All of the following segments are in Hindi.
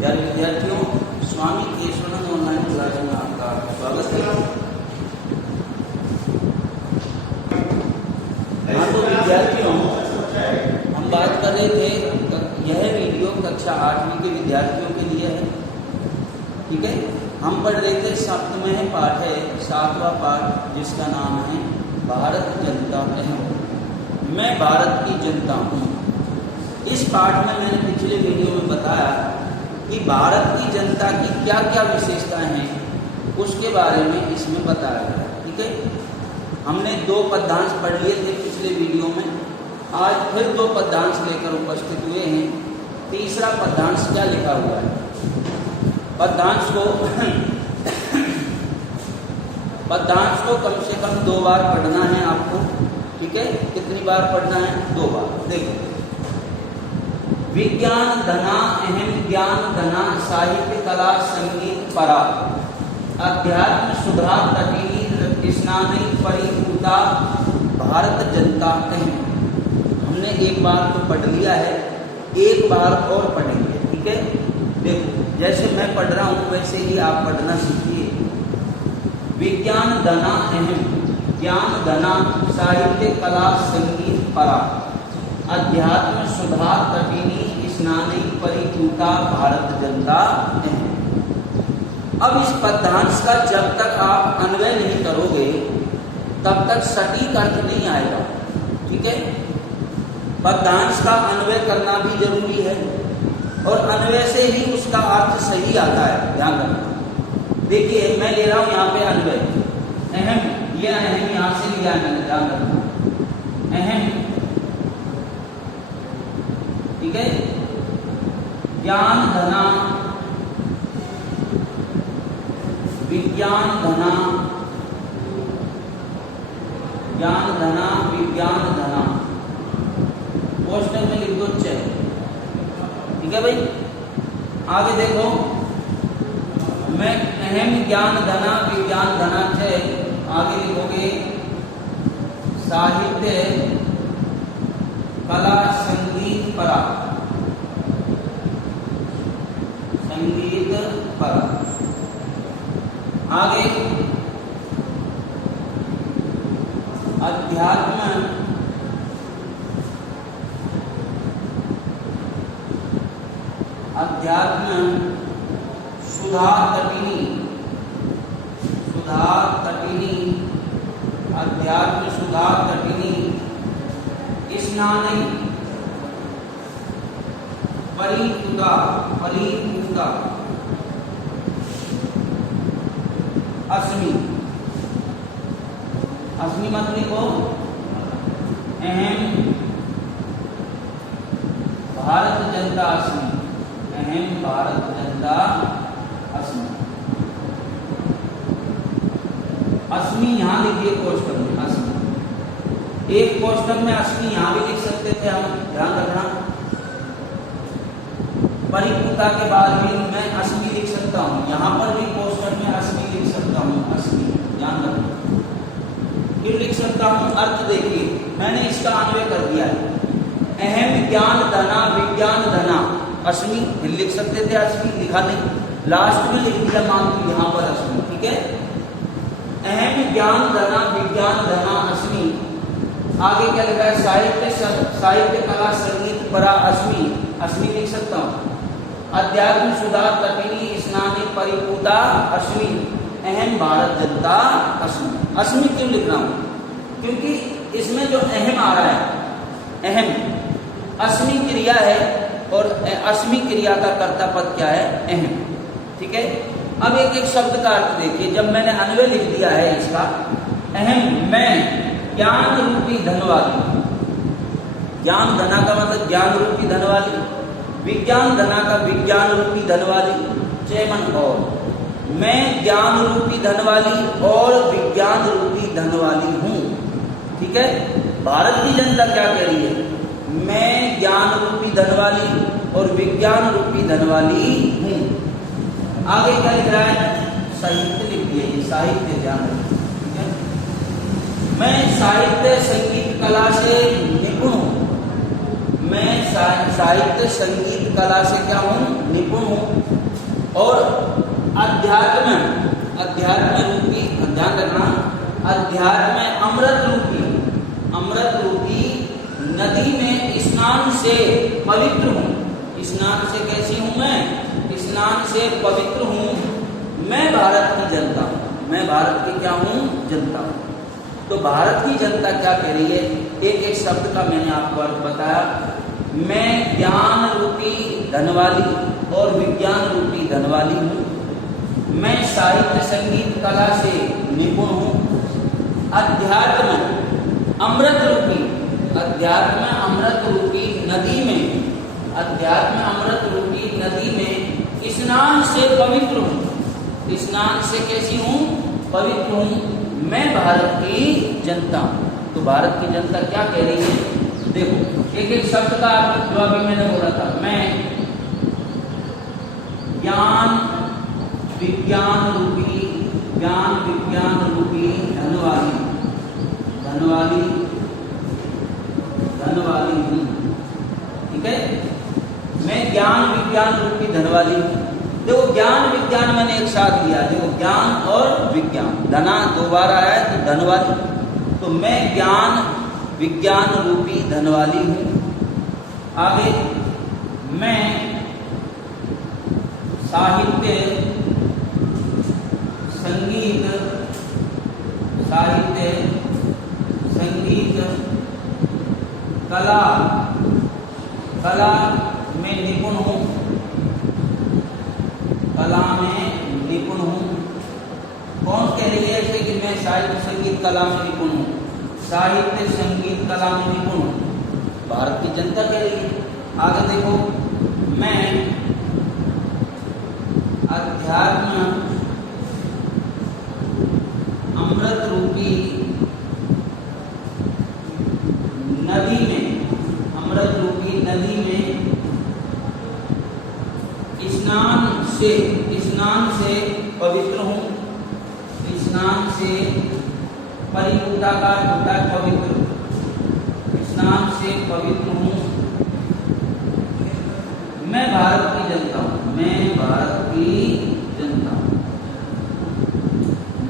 प्यारे विद्यार्थियों, स्वामी केशवानंद ऑनलाइन क्लास में आपका स्वागत है। हाँ तो विद्यार्थियों, हम बात कर रहे थे, यह वीडियो कक्षा 8वीं के विद्यार्थियों के लिए है। ठीक है, हम पढ़ रहे थे सप्तमः पाठ है, 7वां पाठ, जिसका नाम है भारत जनता है। मैं भारत की जनता हूँ। इस पाठ में मैंने पिछले वीडियो में बताया कि भारत की जनता की क्या क्या विशेषताएं हैं, उसके बारे में इसमें बताया गया। ठीक है, हमने 2 पद्यांश पढ़ लिए थे पिछले वीडियो में। आज फिर 2 पद्यांश लेकर उपस्थित हुए हैं। तीसरा पद्यांश क्या लिखा हुआ है? पद्यांश को कम से कम 2 बार पढ़ना है आपको। ठीक है, कितनी बार पढ़ना है? 2 बार। देखो, विज्ञान धना अहम ज्ञान धना साहित्य कला संगीत परा अध्यात्म सुधा तटीनी स्नानी परिपूता भारत जनता अहम। हमने 1 बार तो पढ़ लिया है, 1 बार और पढ़ेंगे। ठीक है, देखो जैसे मैं पढ़ रहा हूँ वैसे ही आप पढ़ना सीखिए। विज्ञान धना अहम ज्ञान धना साहित्य कला संगीत परा अध्यात्म सुधा तटीनी स्नानी परिपूता भारत जनता है। अब इस पद्यांश का जब तक आप अन्वय नहीं करोगे तब तक सटीक अर्थ नहीं आएगा। ठीक है, पद्यांश का अन्वय करना भी जरूरी है और अन्वय से ही उसका अर्थ सही आता है। ध्यान रखना। देखिए, मैं ले रहा हूं यहाँ पे अन्वय। अहम, यह अहम यहाँ से लिया है मैंने, ध्यान रखना। अहम, ठीक है, ज्ञान धना विज्ञान धना ज्ञान धना विज्ञान धना पोस्टर में लिख दो च। ठीक है भाई, आगे देखो, मैं अहम ज्ञान धना विज्ञान धना च, आगे लिखोगे साहित्य कला संगीत परा संगीत परा। आगे अध्यात्म अध्यात्म सुधा तटीनी अध्यात्म सुधा तटीनी स्नानी परिपूता अस्मि मत लिखो। अहम भारत जनता अस्मि, अहम भारत जनता अस्मि। अस्मि यहाँ लिखिए कोष्ठक में, अस्मि। एक कोष्ठक में अस्मि यहाँ भी लिख सकते थे हम, ध्यान रखना। परिपूता के बाद भी मैं अस्मि लिख सकता हूँ, यहाँ पर भी कोष्ठक में अस्मि लिख सकता हूँ, अस्मि। ध्यान रखना, क्यों लिख सकता हूँ? अर्थ देखिए, मैंने इसका अन्वय कर दिया है। अहम ज्ञान धना विज्ञान धना अस्मि लिख सकते थे, अस्मि लिखा नहीं, लास्ट में लिख दिया, मान लो यहाँ पर अस्मि। ठीक है, अहम ज्ञान धना विज्ञान धना अस्मि। आगे क्या लिखा है? साहित्य कला संगीत परा अस्मि लिख सकता हूँ। अध्यात्म सुधा तटीनी स्नानी परिपूता अस्मि, अहम भारत जनता अस्मि क्यों लिख रहा हूँ? क्योंकि इसमें जो अहम आ रहा है, अहम अस्मि क्रिया है और अस्मि क्रिया का कर्ता पद क्या है? अहम। ठीक है, अब एक एक शब्द का अर्थ देखिए। जब मैंने अन्वय लिख दिया है इसका, अहम मैं ज्ञान रूपी धन वाली, ज्ञान धना का मतलब ज्ञान रूपी धन वाली, विज्ञान धना का विज्ञान रूपी धन वाली, चेमन और मैं ज्ञान रूपी धन वाली और विज्ञान रूपी धन वाली हूँ। ठीक है, भारत की जनता क्या कह रही है? मैं ज्ञान रूपी धन वाली और विज्ञान रूपी धन वाली हूँ। आगे क्या लिख रहा है? साहित्य लिख दिया, ये साहित्य ध्यान रखिए। ठीक है, मैं साहित्य संगीत कला से निपुण हूँ। मैं साहित्य संगीत की कला से क्या हूँ, निपुण हूँ। और अध्यात्म रूपी, ध्यान रखना, अध्यात्म अमृत रूपी नदी में स्नान से पवित्र हूँ। स्नान से कैसी हूँ मैं, स्नान से पवित्र हूँ। मैं भारत की जनता हूँ, मैं भारत की क्या हूँ, जनता हूँ। तो भारत की जनता क्या कह रही है, एक एक शब्द का मैंने आपको अर्थ बताया। मैं ज्ञान रूपी धन वाली और विज्ञान रूपी धन वाली हूँ। मैं साहित्य संगीत कला से निपुण हूँ। अध्यात्म अमृत रूपी नदी में, अध्यात्म अमृत रूपी नदी में स्नान से पवित्र हूँ। स्नान से कैसी हूँ, पवित्र हूँ। मैं भारत की जनता हूँ। तो भारत की जनता क्या कह रही है, देखो एक एक शब्द का जो अभी मैंने बोला था। मैं ज्ञान विज्ञान रूपी धनवाली हूँ। ठीक है, मैं ज्ञान विज्ञान रूपी धनवाली हूँ। देखो ज्ञान विज्ञान मैंने एक साथ लिया, देखो ज्ञान और विज्ञान, धना दो बार आया है तो धनवाली। तो मैं ज्ञान विज्ञान रूपी धनवाली हूँ। आगे, मैं साहित्य संगीत कला में निपुण हूँ। कौन कह रही है ऐसे कि मैं साहित्य संगीत कला में निपुण हूँ, साहित्य संगीत कला में निपुण हूँ, भारत की जनता कह रही है। आगे देखो, मैं अध्यात्म अमृत रूपी नदी में स्नान से पवित्र हूँ। स्नान से परिपूर्णता का होता है पवित्र, स्नान से पवित्र हूँ। मैं भारत की जनता हूँ, मैं भारत की जनता हूँ,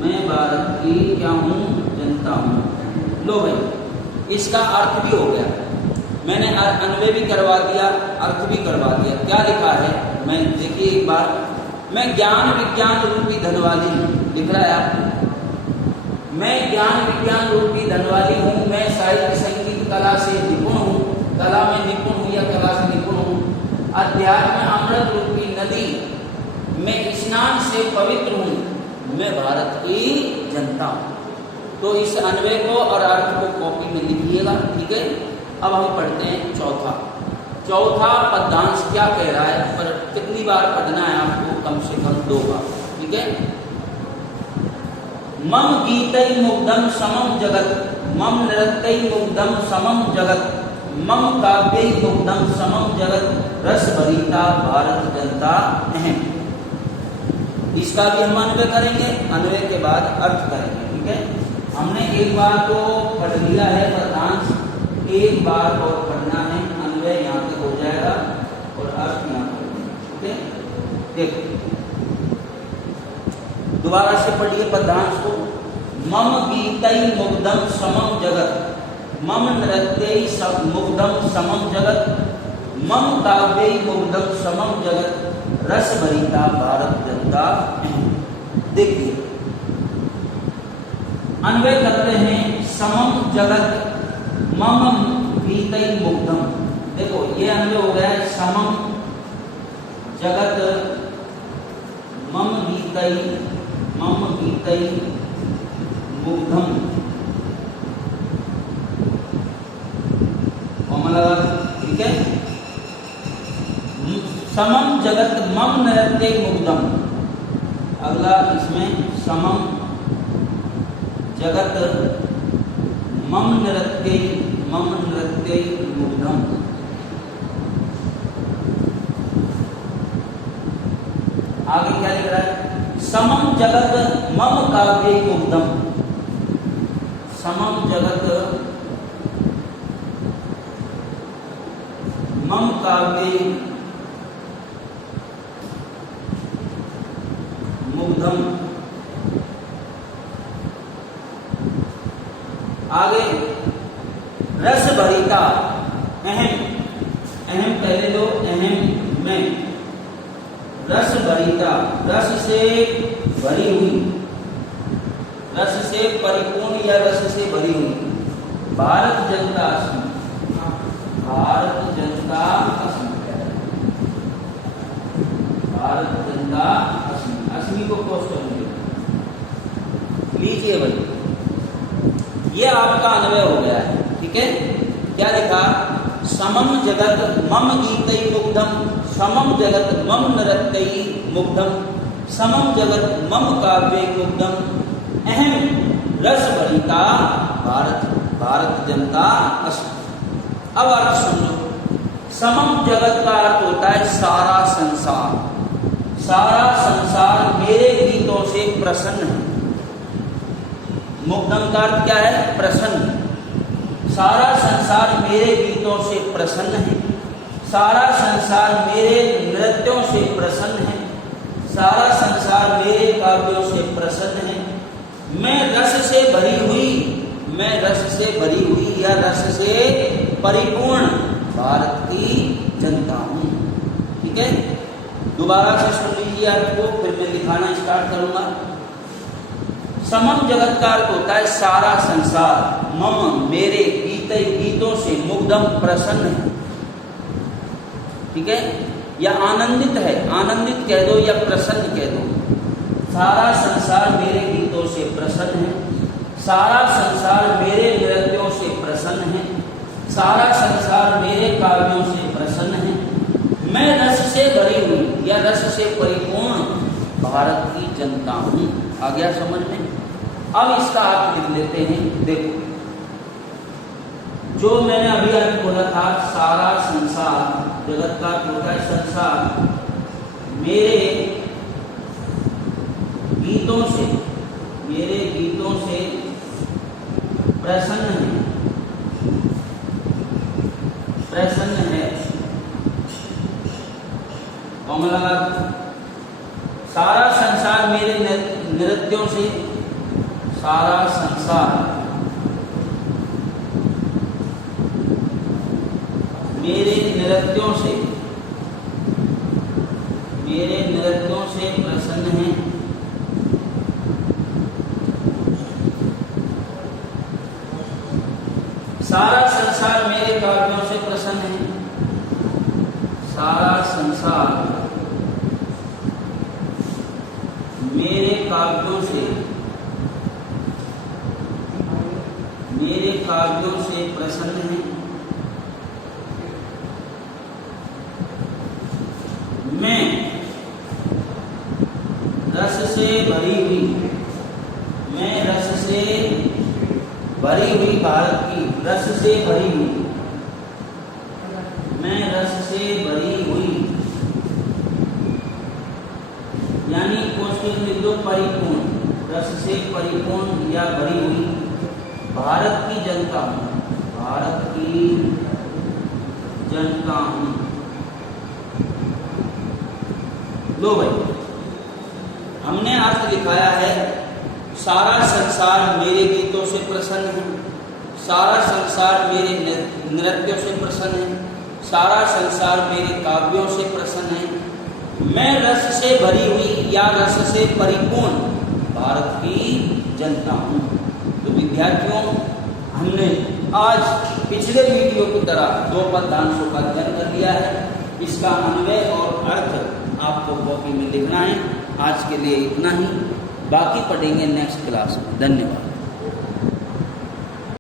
मैं भारत की क्या हूँ, जनता हूँ। लो भाई, इसका अर्थ भी हो गया, मैंने अन्वय भी करवा दिया, अर्थ भी करवा दिया। क्या लिखा है, मैं देखिए एक बार, मैं ज्ञान विज्ञान रूपी धनवाली हूँ, लिख रहा है आपको। मैं ज्ञान विज्ञान रूपी धनवाली हूँ। मैं साहित्य संगीत कला से निपुण हूँ, कला में निपुण हूँ या कला से निपुण हूँ। अध्यात्म अमृत रूपी नदी में स्नान से पवित्र हूँ। मैं भारत की जनता हूँ। तो इस अन्वय को और अर्थ को कॉपी में लिखिएगा, ठीक है। अब हम पढ़ते हैं चौथा पद्यांश क्या कह रहा है, पर कितनी बार पढ़ना है आपको, कम से कम 2 बार, ठीक है। मम गीतै मुग्धं समम जगत, मम नृत्यै मुग्धं समम जगत, मम काव्यै मुग्धं समम जगत, रस भरिता भारत जनता अहम। इसका भी हम अन्वय करेंगे, अन्वय के बाद अर्थ करेंगे, ठीक है। हमने एक बार तो पढ़ लिया है पद्यांश, एक बार और पढ़ना है। अन्वय यहाँ पे हो जाएगा और अर्थ यहाँ पर, ठीक है। देखो दोबारा से पढ़िए पद्यांश को। मम गीतै मुग्धं समम जगत, मम नृत्यै मुग्धं समम जगत, मम काव्यै मुग्धं समम जगत, रस भरिता भारत जनता अहम। देखिए अन्वय करते हैं, समम जगत मम गीतै मुग्धम। देखो ये अन्वय हो गया है, समम जगत मम गीतै मुग्धम, ठीक है। समम जगत मम नृत्यै मुग्धम। अगला इसमें समम जगत मम नृत्यै मुग्धम। आगे क्या लिख रहा है, समम जगत मम काव्यै मुग्धम, समम जगत मम काव्यै मुग्धम। आगे रस भरिता, अहम, अहम पहले दो, अहम में, रस भरिता, रस से भरी हुई, रस से परिपूर्ण या रस से भरी हुई। भारत जनता अस्मि, भारत जनता अस्मि, भारत जनता अस्मि, अस्मि को क्वेश्चन लीजिए भाई, ये आपका अन्वय हो गया है, ठीक है। क्या लिखा, समम जगत मम गीतै मुग्धम, समम जगत मम नृत्यै मुग्धम, समम जगत मम काव्यै मुग्धम, अहम रस भरिता भारत, भारत जनता अस्मि। अब अर्थ सुन लो, समम जगत का अर्थ होता है सारा संसार, सारा संसार मेरे गीतों से प्रसन्न है। मुग्धम का अर्थ क्या है, प्रसन्न। सारा संसार मेरे गीतों से प्रसन्न है, सारा संसार मेरे नृत्यों से प्रसन्न है, सारा संसार मेरे काव्यों से प्रसन्न है। मैं रस से भरी हुई, मैं रस से भरी हुई या रस से परिपूर्ण भारत की जनता हूं, ठीक है। दोबारा से सुन लीजिए अर्थ को, फिर मैं लिखाना स्टार्ट करूंगा। समम जगत का अर्थ होता है सारा संसार, मम मेरे, गीत गीतों से, मुग्धम प्रसन्न है, ठीक है, या आनंदित है, आनंदित कह दो या प्रसन्न कह दो। सारा संसार मेरे गीतों से प्रसन्न है, सारा संसार मेरे नृत्यों से प्रसन्न है, सारा संसार मेरे काव्यों से प्रसन्न है। मैं रस से भरी हुई या रस से परिपूर्ण भारत की जनता हूं। आ गया समझ में। अब इसका अर्थ लिख लेते हैं। देखो, जो मैंने अभी अभी बोला था, सारा संसार, जगत का होता है संसार, मेरे गीतों से, मेरे गीतों से प्रसन्न है, प्रसन्न है। कौन लगा? सारा संसार मेरे नृत्यों से, सारा संसार मेरे नृत्यों से, मेरे नृत्यों से प्रसन्न है। सारा संसार मेरे काव्यों से प्रसन्न है, सारा संसार मेरे काव्यों से, मेरे काव्यों से प्रसन्न है। मैं रस से भरी हुई, मैं रस से भरी हुई भारत की, रस से भरी हुई, मैं रस से भरी हुई, यानी क्वेश्चन लिख दो परिपूर्ण, रस से परिपूर्ण या भरी हुई भारत की जनता हूं, भारत की जनता हूं। लो भाई, हमने अर्थ दिखाया है, सारा संसार मेरे गीतों से प्रसन्न है, सारा संसार मेरे नृत्यों से प्रसन्न है, सारा संसार मेरे काव्यों से प्रसन्न है। मैं रस से भरी हुई या रस से परिपूर्ण भारत की जनता हूँ। तो विद्यार्थियों, हमने आज पिछले वीडियो की तरह 2 पद्यांशों का अध्ययन कर लिया है। इसका अन्वय और अर्थ आपको कॉपी में लिखना है। आज के लिए इतना ही, बाकी पढ़ेंगे नेक्स्ट क्लास में। धन्यवाद।